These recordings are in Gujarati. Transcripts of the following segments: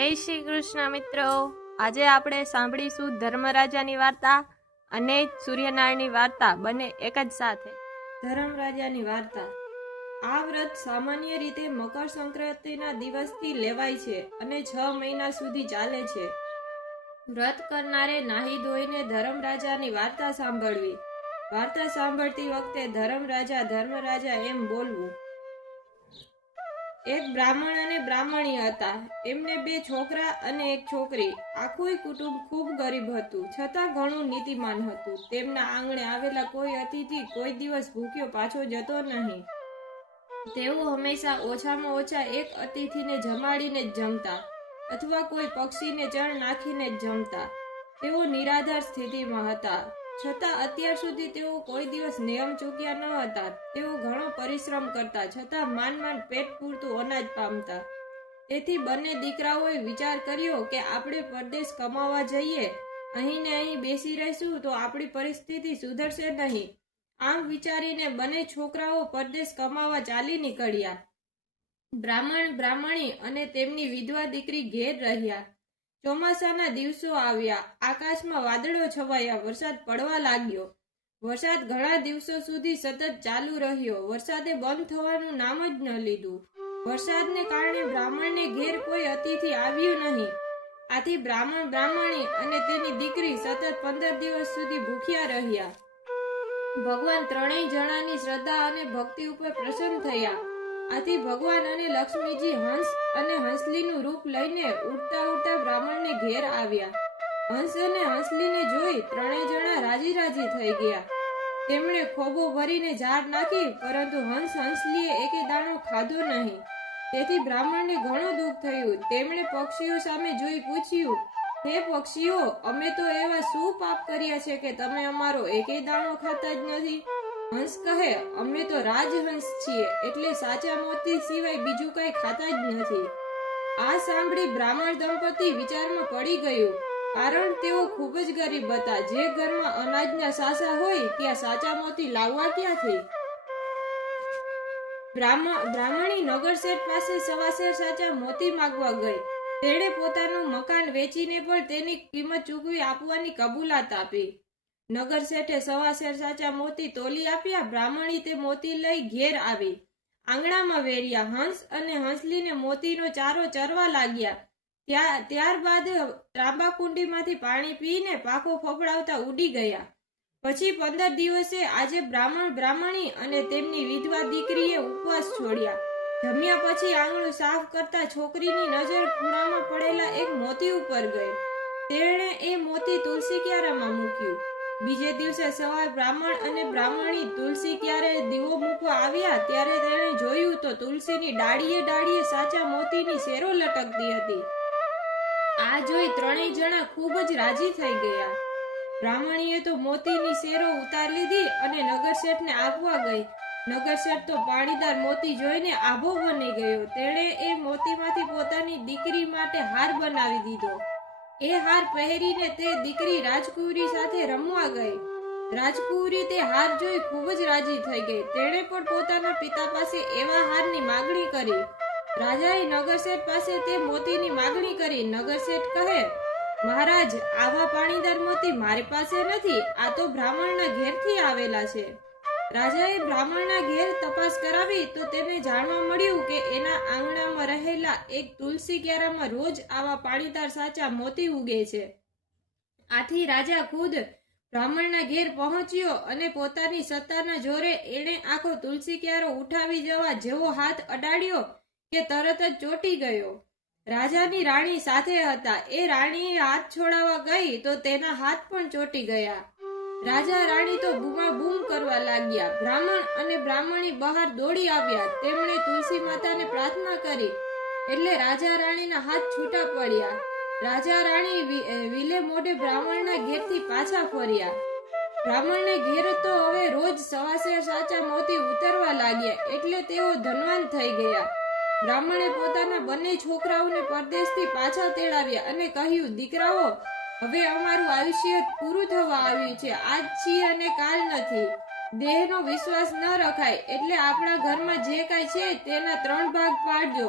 જય શ્રી કૃષ્ણ મિત્રો। આજે આપણે સાંભળીશું ધર્મરાજાની વાર્તા અને સૂર્યનારાયણની વાર્તા બંને એક જ સાથે। ધર્મરાજાની વાર્તા। આ વ્રત સામાન્ય રીતે મકર સંક્રાંતિના દિવસથી લેવાય છે અને 6 મહિના સુધી ચાલે છે। વ્રત કરનારે નાહી ધોઈને ધર્મરાજાની વાર્તા સાંભળવી। વાર્તા સાંભળતી વખતે ધર્મરાજા એમ બોલવું। એક બ્રાહ્મણ અને બ્રાહ્મણી હતા। એમને 2 છોકરા અને 1 છોકરી। આખું કુટુંબ ખૂબ ગરીબ હતું, છતાં ઘણું નીતિમાન હતું। તેમના આંગણે આવેલા કોઈ અતિથિ કોઈ દિવસ ભૂખ્યો પાછો જતો નહીં। તેઓ હંમેશા ઓછામાં ઓછા એક અતિથિને જમાડીને જ જમતા, અથવા કોઈ પક્ષીને ચણ નાખીને જ જમતા। તેઓ નિરાધાર સ્થિતિમાં હતા, છતાં અત્યાર સુધી તેઓ કોઈ દિવસ નિયમ ચૂક્યા ન હતા। તેઓ ઘણો પરિશ્રમ કરતા, છતાં માંડ પેટ પૂરતું અનાજ પામતા। તેથી બંને દીકરાઓએ વિચાર કર્યો કે આપણે પરદેશ કમાવા જઈએ। અહીં ને અહીં બેસી રહીશું તો આપણી પરિસ્થિતિ સુધરશે નહીં। આમ વિચારીને બંને છોકરાઓ પરદેશ કમાવા ચાલી નીકળ્યા। બ્રાહ્મણ બ્રાહ્મણી અને તેમની વિધવા દીકરી ઘેર રહ્યા। ચોમાસાના દિવસો આવ્યા। આકાશમાં વાદળો છવાયા, વરસાદ પડવા લાગ્યો। વરસાદ ઘણા દિવસો સુધી સતત ચાલુ રહ્યો। વરસાદે બંધ થવાનું નામ જ ન લીધું। વરસાદને કારણે બ્રાહ્મણને ઘેર કોઈ અતિથિ આવ્યું નહીં। આથી બ્રાહ્મણ બ્રાહ્મણી અને તેની દીકરી સતત 15 દિવસ સુધી ભૂખ્યા રહ્યા। ભગવાન ત્રણેય જણાની શ્રદ્ધા અને ભક્તિ ઉપર પ્રસન્ન થયા। આથી ભગવાન અને લક્ષ્મીજી હંસ અને હંસલીનું રૂપ લઈને ઉડતા ઉડતા બ્રાહ્મણને ઘેર આવ્યા। હંસ અને હંસલીને જોઈ ત્રણેય જણા રાજી થઈ ગયા। તેમણે ખોબો ભરીને ઝાડ નાખી, પરંતુ હંસ હંસલીએ એકે દાણો ખાધો નહીં। તેથી બ્રાહ્મણને ઘણું દુઃખ થયું। તેમણે પક્ષીઓ સામે જોઈ પૂછ્યું, હે પક્ષીઓ, અમે તો એવા શું પાપ કર્યા છે કે તમે અમારો એકેય દાણો ખાતા જ નથી? હંસ કહે, અમે તો રાજહંસ છીએ, એટલે સાચા મોતી સિવાય બીજું કઈ ખાતા જ નથી। આ સાંભળી બ્રાહ્મણ દંપતી વિચારમાં પડી ગયું, કારણ તેઓ ખૂબ જ ગરીબ હતા। જે ઘરમાં અનાજના સાસા હોય ત્યાં સાચા મોતી લાવવા ક્યાંથી? બ્રાહ્મણી નગર શેઠ પાસે સવાશેર સાચા મોતી માંગવા ગઈ। તેણે પોતાનું મકાન વેચીને પણ તેની કિંમત ચૂકવી આપવાની કબૂલાત આપી। નગર શેઠે સવાશેર સાચા મોતી તોલી આપ્યા। બ્રાહ્મણી તે મોતી લઈ ઘેર આવી, આંગણામાં વેર્યા। હંસ અને હંસલીને મોતીનો ચારો ચરવા લાગ્યા। ત્યારબાદ ત્રાંબા કુંડીમાંથી પાણી પીને પાખો ફફડાવતા ઉડી ગયા। પછી 15 દિવસે આજે બ્રાહ્મણ બ્રાહ્મણી અને તેમની વિધવા દીકરીએ ઉપવાસ છોડ્યા। જમ્યા પછી આંગણું સાફ કરતા છોકરીની નજર ખૂણામાં પડેલા એક મોતી ઉપર ગઈ। તેણે એ મોતી તુલસી ક્યારામાં મૂક્યું। બીજે દિવસે સવાર બ્રાહ્મણ અને બ્રાહ્મણી તુલસી ક્યારે દીવો મૂકવા આવ્યા, ત્યારે તેણે જોયું તો તુલસીની ડાળીએ સાચા મોતીની શેરો લટકતી હતી। આ જોઈ ત્રણેય જણા ખૂબ જ રાજી થઈ ગયા। બ્રાહ્મણીએ તો મોતીની શેરો ઉતારી લીધી અને નગર શેઠને આપવા ગઈ। નગર શેઠ તો પાણીદાર મોતી જોઈને આભો બની ગયો। તેણે એ મોતીમાંથી પોતાની દીકરી માટે હાર બનાવી દીધો। એ હાર પહેરીને તે દીકરી રાજકુંવરી સાથે રમવા ગઈ। રાજકુંવરી તે હાર જોઈ ખૂબ જ રાજી થઈ ગઈ। તેણે પણ પોતાના પિતા પાસે એવા હારની માગણી કરી। રાજાએ નગર શેઠ પાસે તે મોતીની માગણી કરી। નગર શેઠ કહે, મહારાજ, આવા પાણીદાર મોતી મારી પાસે નથી, આ તો બ્રાહ્મણના ઘેરથી આવેલા છે। રાજાએ બ્રાહ્મણના ઘેર તપાસ કરાવી તો તેને જાણવા મળ્યું કે એના આંગણામાં રહેલા એક તુલસી ક્યારામાં રોજ આવા પાણીદાર સાચા મોતી ઉગે છે। આથી રાજા ખુદ બ્રાહ્મણના ઘેર પહોંચ્યો અને પોતાની સત્તાના જોરે એણે આખો તુલસી ક્યારો ઉઠાવી જવા જેવો હાથ અડાડ્યો કે તરત જ ચોંટી ગયો। રાજાની રાણી સાથે હતા। એ રાણીએ હાથ છોડાવવા ગઈ તો તેના હાથ પણ ચોંટી ગયા। રાજા રાણી તો બૂમાબૂમ કરવા લાગ્યા। બ્રાહ્મણ અને બ્રાહ્મણી બહાર દોડી આવ્યા। તેમણે તુલસી માતાને પ્રાર્થના કરી એટલે રાજા રાણીના હાથ છૂટા પડ્યા। રાજા રાણી વિલે મોઢે બ્રાહ્મણના ઘેરથી પાછા ફર્યા। બ્રાહ્મણને ઘેર તો હવે રોજ સવાશેર સાચા મોતી ઉતરવા લાગ્યા, એટલે તેઓ ધનવાન થઈ ગયા। બ્રાહ્મણે પોતાના બંને છોકરાઓને પરદેશથી પાછા તેડાવ્યા અને કહ્યું, દીકરાઓ, હવે અમારું આયુષ્ય પૂરું થવા આવ્યું છે। આજ છીએ અને કાલ નથી। દેહનો વિશ્વાસ ન રખાય, એટલે આપણા ઘરમાં જે કાંઈ છે તેના 3 ભાગ પાડજો।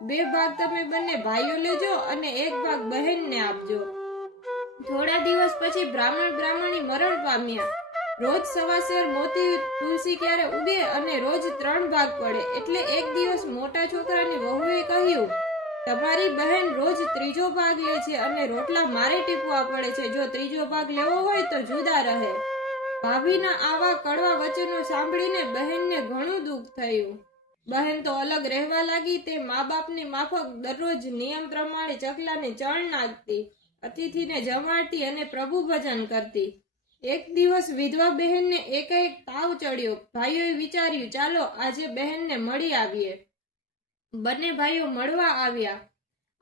2 ભાગ તમે બંને ભાઈઓ લેજો અને 1 ભાગ બહેનને આપજો. થોડા દિવસ પછી બ્રાહ્મણી મરણ પામ્યા. રોજ સવાશેર મોતી તુલસી ક્યારે ઉગે અને રોજ 3 ભાગ પડે. એટલે એક દિવસ મોટા છોકરાની વહુએ કહ્યું, તમારી બહેન રોજ 3જો ભાગ લે છે અને રોટલા મારે ટીપવા પડે છે. જો 3જો ભાગ લેવો હોય તો જુદા રહે. ભાભીના આવા કડવા વચનો સાંભળીને બહેનને ઘણું દુઃખ થયું. બહેન તો અલગ રહેવા લાગી. તે મા બાપની માફક દરરોજ નિયમ પ્રમાણે ચકલાને ચણ નાખતી, અતિથિને જમાડતી અને પ્રભુ ભજન કરતી. એક દિવસ વિધવા બહેનને એકાએક તાવ ચડ્યો. ભાઈઓએ વિચાર્યું, ચાલો આજે બહેનને મળી આવીએ. બંને ભાઈઓ મળવા આવ્યા.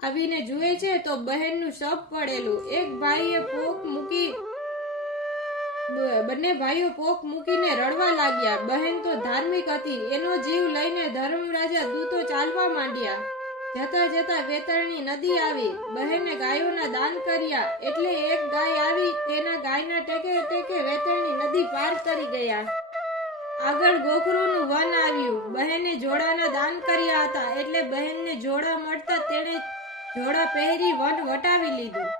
આવીને જુએ છે તો બહેનનું શબ પડેલું. બંને ભાઈઓ પોક મૂકીને રડવા લાગ્યા. બહેન તો ધાર્મિક હતી. એનો જીવ લઈને ધર્મરાજા દૂતો ચાલવા માંડ્યા. જતા જતા વેતરણી નદી આવી. બહેને ગાયોના દાન કર્યા એટલે એક ગાય આવી. તેના ગાયના ટેકે ટેકે વેતરણી નદી પાર કરી ગયા. આગળ ગોખરુનું વન આવ્યું. બહેને જોડાના દાન કર્યા હતા એટલે બહેનને જોડા મળતા તેણે જોડા પહેરી વન વટાવી લીધું.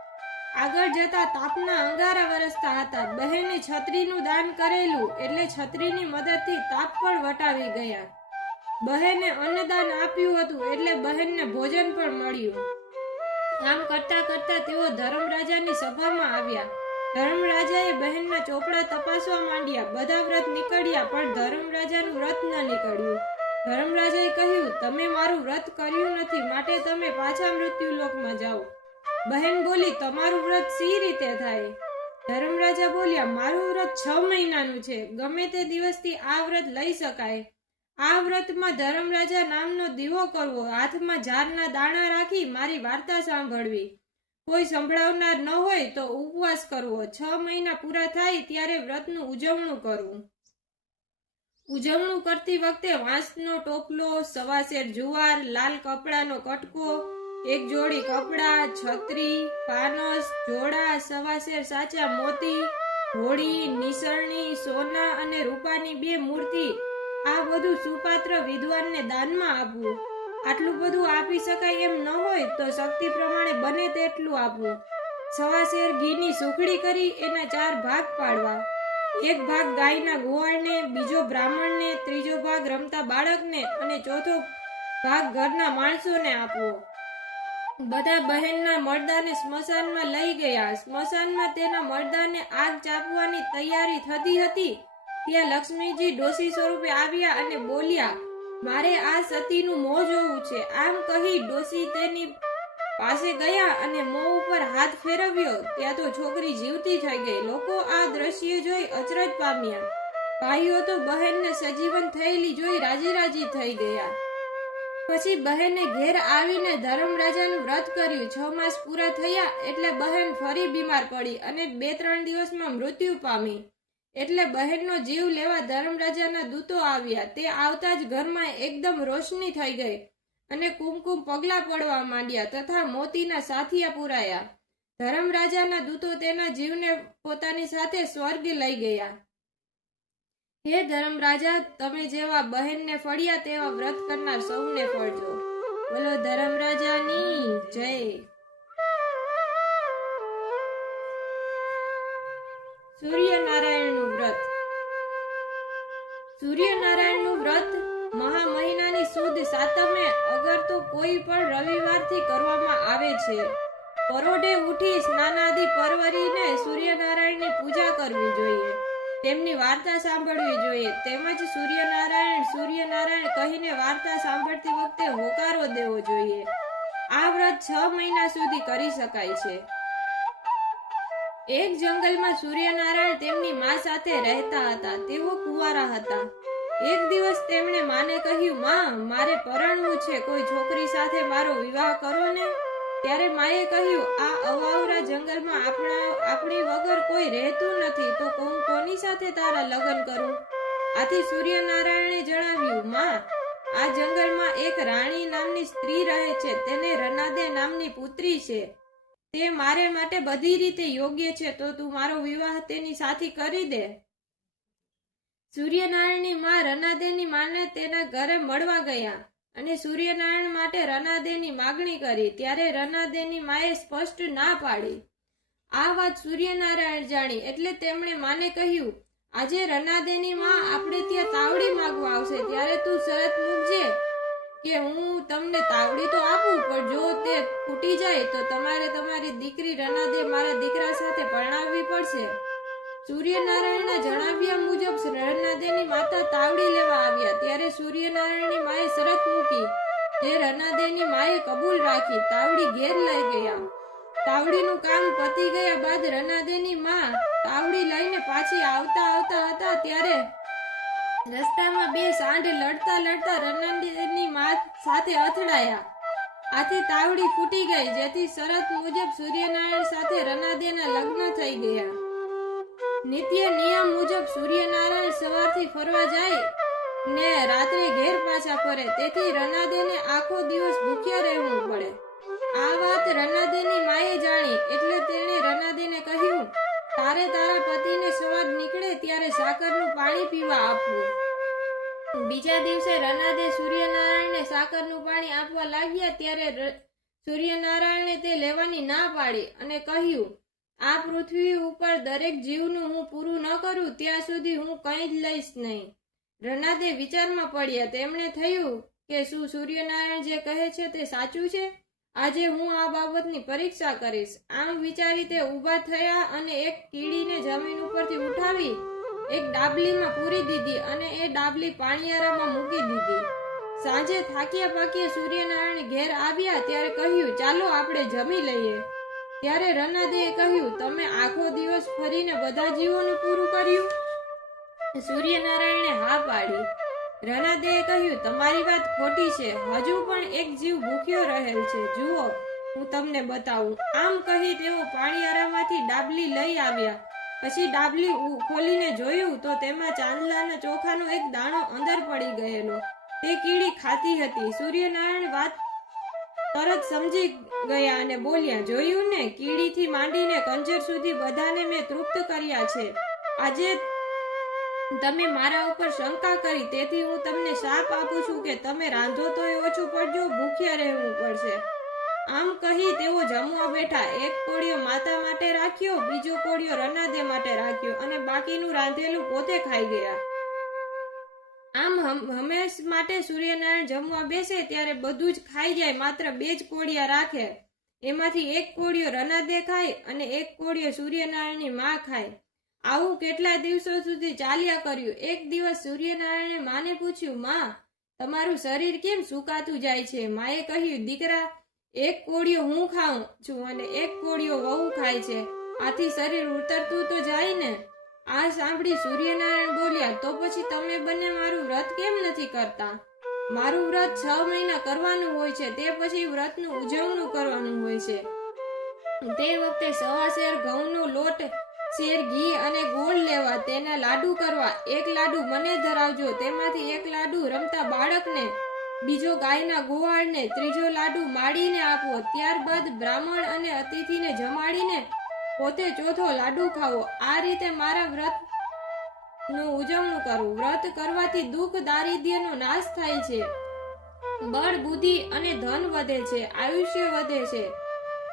આગળ જતા તાપના અંગારા વરસતા હતા. બહેને છત્રીનું દાન કરેલું એટલે છત્રીની મદદથી તાપ પણ વટાવી ગયા. બહેને અન્નદાન આપ્યું હતું એટલે બહેનને ભોજન પણ મળ્યું. આમ કરતા કરતા તેઓ ધર્મરાજાની સભામાં આવ્યા. ધર્મરાજાએ બહેનના ચોપડા તપાસવા માંડ્યા. બધા વ્રત નીકળ્યા પણ ધર્મરાજાનું વ્રત ન નીકળ્યું. ધર્મરાજાએ કહ્યું, તમે મારું વ્રત કર્યું નથી, માટે તમે પાછા મૃત્યુલોકમાં જાઓ. બહેન બોલી, તમારું વ્રત સી રીતે થાય? ધર્મરાજા બોલ્યા, મારું વ્રત 6 મહિનાનું છે. ગમે તે દિવસથી આ વ્રત લઈ શકાય. આ વ્રતમાં ધર્મરાજા નામનો દીવો કરવો, હાથમાં ઝારના દાણા રાખી મારી વાર્તા સાંભળવી. કોઈ સંભળાવનાર ન હોય તો ઉપવાસ કરવો. 6 મહિના પૂરા થાય ત્યારે વ્રતનું ઉજવણું કરવું. ઉજવણું કરતી વખતે વાંસનો ટોપલો, સવાશેર જુવાર, લાલ કપડાનો કટકો, 1 જોડી કપડા, છત્રી, પાનસ, જોડા, સવાશેર સાચા મોતી, હોળી, નિસરણી, સોના અને રૂપાની 2 મૂર્તિ, આ બધું સુપાત્ર વિદ્વાનને દાનમાં આપવું. આટલું બધું આપી શકાય એમ ન હોય તો શક્તિ પ્રમાણે બને તેટલું આપવું. સવાશેર ઘીની સુખડી કરી એના 4 ભાગ પાડવા. 1 ભાગ ગાયના ગોવાળને, બીજો બ્રાહ્મણને, 3જો ભાગ રમતા બાળકને અને 4થો ભાગ ઘરના માણસોને આપવો. બધા બહેનના મરદાને સ્મશાનમાં લઈ ગયા. સ્મશાનમાં તેના મરદાને આગ ચાપવાની તૈયારી થતી હતી ત્યાં લક્ષ્મીજી ડોસી સ્વરૂપે આવ્યા અને બોલ્યા, મારે આ સતીનું મોં જોવું છે. આમ કહી ડોસી તેની પાસે ગયા અને મોં ઉપર હાથ ફેરવ્યો. ત્યાં તો છોકરી જીવતી થઈ ગઈ. લોકો આ દ્રશ્ય જોઈ અચરજ પામ્યા. ભાઈઓ તો બહેનને સજીવન થયેલી જોઈ રાજી રાજી થઈ ગયા. પછી બહેને ઘેર આવીને ધર્મરાજાનું વ્રત કર્યું. 6 માસ પૂરા થયા એટલે બહેન ફરી બીમાર પડી અને 2-3 દિવસમાં મૃત્યુ પામી. એટલે બહેનનો જીવ લેવા ધર્મરાજાના દૂતો આવ્યા. તે આવતા જ ઘરમાં એકદમ રોશની થઈ ગઈ અને કુમકુમ પગલા પડવા માંડ્યા તથા મોતીના સાથિયા પુરાયા. ધર્મરાજાના દૂતો તેના જીવને પોતાની સાથે સ્વર્ગ લઈ ગયા. હે ધર્મરાજા, તમે જેવા બહેનને ફળ્યા તેવા વ્રત કરનાર સૌને ફળજો. બોલો ધર્મરાજાની જય. સૂર્યનારાયણનું વ્રત. સૂર્યનારાયણનું વ્રત મહા મહિનાની સુદ સાતમે અગર તો કોઈ પણ રવિવારથી કરવામાં આવે છે. પરોઢે ઉઠી સ્નાનાદિ પરવરીને સૂર્યનારાયણની પૂજા કરવી જોઈએ. તેમની વાર્તા સાંભળવી જોઈએ. તેમજ સૂર્યનારાયણ કહીને વાર્તા સાંભળતી વખતે હોકારો દેવો જોઈએ. આ વ્રત 6 મહિના સુધી કરી શકાય છે. એક જંગલમાં સૂર્યનારાયણ તેમની માં સાથે રહેતા હતા. તેઓ કુંવારા હતા. એક દિવસ તેમણે માને કહ્યું, માં, મારે પરણવું છે, કોઈ છોકરી સાથે મારો વિવાહ કરો ને. ત્યારે માએ કહ્યું, આ અવાવરા જંગલમાં આપણી વગર કોઈ રહેતું નથી, તો કોની સાથે તારા લગ્ન કરું? આથી સૂર્યનારાયણે જણાવ્યું, માં, આ જંગલમાં એક રાણી નામની સ્ત્રી રહે છે. તેને રનાદે નામની પુત્રી છે. તે મારે માટે બધી રીતે યોગ્ય છે, તો તું મારો વિવાહ તેની સાથે કરી દે. સૂર્યનારાયણની માં રનાદેની માને તેના ઘરે મળવા ગયા અને સૂર્યનારાયણ માટે રનાદેની માગણી કરી, ત્યારે રનાદેની માએ સ્પષ્ટ ના પાડી. આ વાત સૂર્યનારાયણ જાણી એટલે તેમણે માને કહ્યું, આજે રનાદેની માં આપણે ત્યાં તાવડી માંગવા આવશે, ત્યારે તું શરત મૂકજે કે હું તમને તાવડી તો આપું, પણ જો તે ફૂટી જાય તો તમારે તમારી દીકરી રનાદે મારા દીકરા સાથે પરણાવવી પડશે. સૂર્યનારાયણના જણાવ્યા મુજબ રનાદેની માતા તાવડી લેવા આવ્યા, ત્યારે સૂર્યનારાયણની માએ શરત મૂકી, જે રનાદેની માએ કબૂલ રાખી. તાવડી ઘેર લઈ ગયા. તાવડીનું કામ પતી ગયા બાદ રનાદેની માં તાવડી લઈને પાછી આવતા હતા, ત્યારે રસ્તામાં બે સાંઢ લડતા લડતા રનાદેની માં સાથે અથડાયા. આથી તાવડી ફૂટી ગઈ, જેથી શરત મુજબ સૂર્યનારાયણ સાથે રનાદેના લગ્ન થઈ ગયા. નિત્ય નિયમ મુજબ સૂર્યનારાયણ સવારથી ફરવા જાય ને રાત્રે ઘેર પાછા ફરે, તેથી રનાદેને આખો દિવસ ભૂખ્યા રહેવું પડે. આ વાત રનાદેની માએ જાણી એટલે તેણે રનાદેને કહ્યું, તારે તારા પતિને સવાર નીકળે ત્યારે સાકરનું પાણી પીવા આપવું. બીજા દિવસે રનાદે સૂર્યનારાયણને સાકરનું પાણી આપવા લાગ્યા, ત્યારે સૂર્યનારાયણે તે લેવાની ના પાડી અને કહ્યું, આ પૃથ્વી ઉપર દરેક જીવનું હું પૂરું ન કરું ત્યાં સુધી હું કંઈ જ લઈશ નહીં. રનાદે વિચારમાં પડ્યા. તેમણે થયું કે શું સૂર્યનારાયણ જે કહે છે તે સાચું છે? આજે હું આ બાબતની પરીક્ષા કરીશ. આમ વિચારી તે ઊભા થયા અને એક કીડીને જમીન ઉપરથી ઉઠાવી એક ડાબલીમાં પૂરી દીધી અને એ ડાબલી પાણીયારામાં મૂકી દીધી. સાંજે થાક્યા પાક્યા સૂર્યનારાયણ ઘેર આવ્યા, ત્યારે કહ્યું, ચાલો આપણે જમી લઈએ. ત્યારે રનાદેએ કહ્યું, તમે આખો દિવસ ફરીને બધા જીવોનું પૂરું કર્યું? સૂર્યનારાયણે હા પાડી. રનાદેએ કહ્યું, તમારી વાત ખોટી છે, હજુ પણ એક જીવ ભૂખ્યો રહેલ છે, જુઓ હું તમને બતાવું. આમ કહી તેઓ પાણીયારામાંથી ડાબલી લઈ આવ્યા. પછી ડાબલી ખોલીને જોયું તો તેમાં ચાંદલાના ચોખાનો એક દાણો અંદર પડી ગયેલો. તે કીડી ખાતી હતી. સૂર્યનારાયણ વાત તરત સમજી ગયા અને બોલ્યા, જોયું ને, કીડીથી માંડીને કંજર સુધી બધાને મેં તૃપ્ત કર્યા છે. આજે તમે મારા ઉપર શંકા કરી, તેથી હું તમને શાપ આપું છું કે તમે રાંધો તોય ઓછું પડજો, ભૂખ્યા રહેવું પડશે. આમ કહી તેઓ જમવા બેઠા. એક કોળિયો માતા માટે રાખ્યો, બીજો કોળિયો રનાદે માટે રાખ્યો અને બાકીનું રાંધેલું પોતે ખાઈ ગયા. આમ હંમેશ માટે સૂર્યનારાયણ જમવા બેસે ત્યારે બધું જ ખાઈ જાય, માત્ર બે જ કોળિયા રાખે. એમાંથી એક કોળિયો રનાદે ખાય અને એક કોળિયો સૂર્યનારાયણની માં ખાય. આવું કેટલા દિવસો સુધી ચાલ્યા કર્યું. એક દિવસ સૂર્યનારાયણે માને પૂછ્યું, માં, તમારું શરીર કેમ સુકાતું જાય છે? માએ કહ્યું, દીકરા, એક કોળિયો હું ખાઉં છું અને એક કોળિયો વહુ ખાય છે, આથી શરીર ઉતરતું તો જાય ને. આ સાંભળી સૂર્યનારાયણ બોલ્યા, તો પછી તમે બંને મારું વ્રત કેમ નથી કરતા? મારું વ્રત 6 મહિના કરવાનું હોય છે, તે પછી વ્રતનું ઉજવણું કરવાનું હોય છે. તે વખતે 1.25 શેર ઘઉંનો લોટ, શેર ઘી અને ગોળ લેવા, તેના લાડુ કરવા. એક લાડુ મને ધરાવજો, તેમાંથી એક લાડુ રમતા બાળકને, બીજો ગાયના ગોવાળને, ત્રીજો લાડુ માળીને આપવો. ત્યારબાદ બ્રાહ્મણ અને અતિથિને જમાડીને પોતે ચોથો લાડુ ખાવો. આ રીતે મારા વ્રત નું ઉજવણું કરવું. વ્રત કરવાથી દુઃખ દારિદ્ર્યનો નાશ થાય છે, બળ, બુદ્ધિ અને ધન વધે છે, આયુષ્ય વધે છે,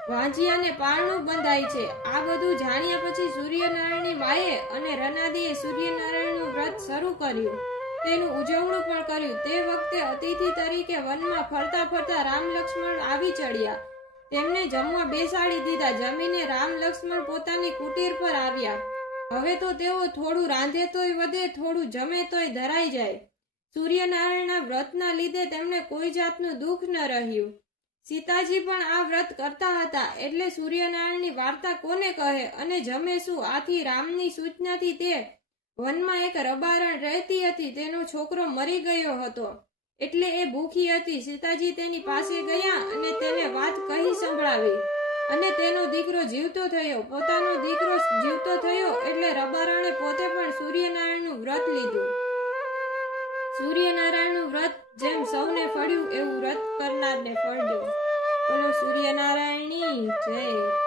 વાંજિયાને પારણું બંધાય છે. આ બધું જાણ્યા પછી સૂર્યનારાયણની માએ અને રનાદીએ સૂર્યનારાયણનું વ્રત શરૂ કર્યું. તેનું ઉજવણું પણ કર્યું. તે વખતે અતિથિ તરીકે વનમાં ફરતા ફરતા રામ લક્ષ્મણ આવી ચડ્યા. તેમને જમવા બેસાડી દીધા. જમીને રામ લક્ષ્મણ પોતાની કુટીર પર આવ્યા. હવે તો તેઓ થોડું રાંધે તોય વધે, થોડું જમે તોય ધરાઈ જાય. સૂર્યનારાયણના વ્રતના લીધે તેમને કોઈ જાતનું દુઃખ ન રહ્યું. સીતાજી પણ આ વ્રત કરતા હતા, એટલે સૂર્યનારાયણની વાર્તા કોને કહે અને જમે શું? આથી રામની સૂચનાથી તે વનમાં એક રબારણ રહેતી હતી. તેનો છોકરો મરી ગયો હતો એટલે એ ભૂખી હતી. સીતાજી તેની પાસે ગયા અને તેને વાત કહી સંભળાવી અને તેનો દીકરો જીવતો થયો. પોતાનો દીકરો જીવતો થયો એટલે રબારણે પોતે પણ સૂર્યનારાયણનું વ્રત લીધું. સૂર્યનારાયણનું વ્રત જેમ સૌને ફળ્યું એવું વ્રત કરનારને ફળજો. બોલો સૂર્યનારાયણની જય.